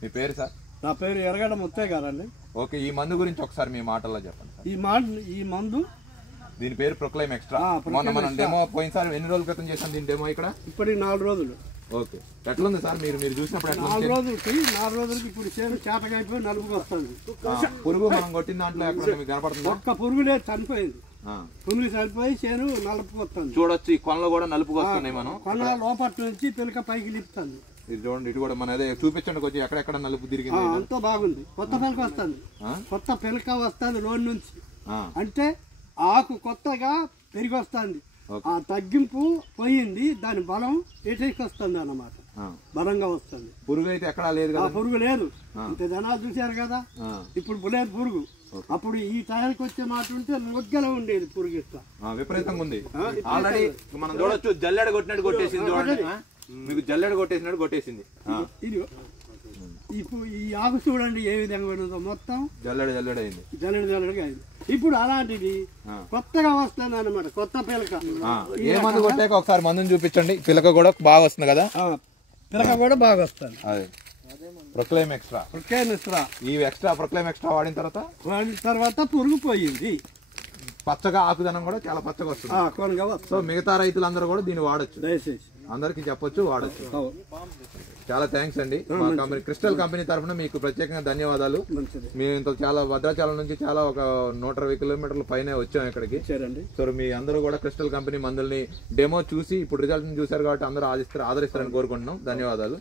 మీ పేరు సార్? నా పేరు ఎర్రగడ్డ ముత్తయ్య గారండి. ఓకే, ఈ మందు గురించి ఒకసారి మీ మాటల్లో చెప్పండి సార్. ఈ మందు దీని పేరు ప్రొక్లైమ్ ఎక్స్ట్రా. మొన్న మనం డెమో పోయినసారి ఎన్ని రోజుల క్రితం చేసాం దీని డెమో ఇక్కడ? ఇప్పటికి 4 రోజులు. ఓకే, ఎట్లుంది సార్ మీరు చూసినప్పుడు? 4 రోజులకి ఇప్పుడు చేను చేతకైపోయి నలుపుకి వస్తుంది. పురుగు మనం కొట్టిన దాంట్లో ఎక్కడ మీకు కనపడుతుంది? ఒక్క పురుగు లేదు, చనిపోయింది. పురుగు చనిపోయి చేను నలుపుకి వస్తుంది. చూడొచ్చు, ఈ కొనలు కూడా నలుపుకి వస్తున్నాయి. మనం కొన లోపటి నుంచి పిలక పైకి లిపుతుంది. ఇది చూడండి, ఇటు కూడా మన అదే చూపించండి కొంచెం, ఎక్కడెక్కడ నలుపు తిరిగింది. అంతా బాగుంది. కొత్త పిలక వస్తుంది, కొత్త పిలక వస్తుంది లోన్ నుంచి. అంటే ఆకు కొత్తగా పెరిగి వస్తుంది. ఆ తగ్గింపు పోయింది, దాని బలం ఎటేకి వస్తుంది అన్నమాట, బలంగా వస్తుంది. పురుగు అయితే ఎక్కడా లేదు కదా? పురుగు లేదు. ఇంత జనాలు చూశారు కదా, ఇప్పుడు లేదు పురుగు. అప్పుడు ఈ టైంకి వచ్చే మాట ఉంటే మొగ్గలో ఉండేది పురుగు. ఇట్లా విపరీతంగా ఉంది. ఆల్రెడీ మనం చూడొచ్చు, జల్లెడ కొట్టినట్టు కొట్టేసింది. చూడండి, మీకు జల్లెడ కొట్టేసినట్టు కొట్టేసింది. ఇది ఇప్పుడు ఈ ఆకు చూడండి ఏ విధంగా ఉందో, మొత్తం జల్లెడ అయింది, జల్లెడగా అయింది. ఇప్పుడు అలాంటిది కొత్తగా వస్తుంది అన్నమాట, కొత్త పిలక. ఏ మందు కొట్టాక ఒకసారి మందుని చూపించండి. పిలక కూడా బాగా వస్తుంది కదా? పిలక కూడా బాగా వస్తుంది. Proclaim extra. ఈ ప్రొక్లైమ్ ఎక్స్ట్రా వాడిన తర్వాత పురుగు పోయింది. పచ్చగా ఆకుదనం కూడా చాలా పచ్చగా వస్తుంది. సో మిగతా రైతులందరూ కూడా దీన్ని వాడచ్చు, దయచేసి అందరికి చెప్పొచ్చు, వాడచ్చు. చాలా థ్యాంక్స్ అండి. మా కంపెనీ క్రిస్టల్ కంపెనీ తరఫున మీకు ప్రత్యేకంగా ధన్యవాదాలు. మేము చాలా భద్రాచలం నుంచి చాలా ఒక 120 కిలోమీటర్ల పైన వచ్చాం ఇక్కడికి. సో మీ అందరూ కూడా క్రిస్టల్ కంపెనీ మందుల్ని డెమో చూసి ఇప్పుడు రిజల్ట్ చూసారు కాబట్టి అందరూ ఆదరిస్తారని కోరుకుంటున్నాం. ధన్యవాదాలు.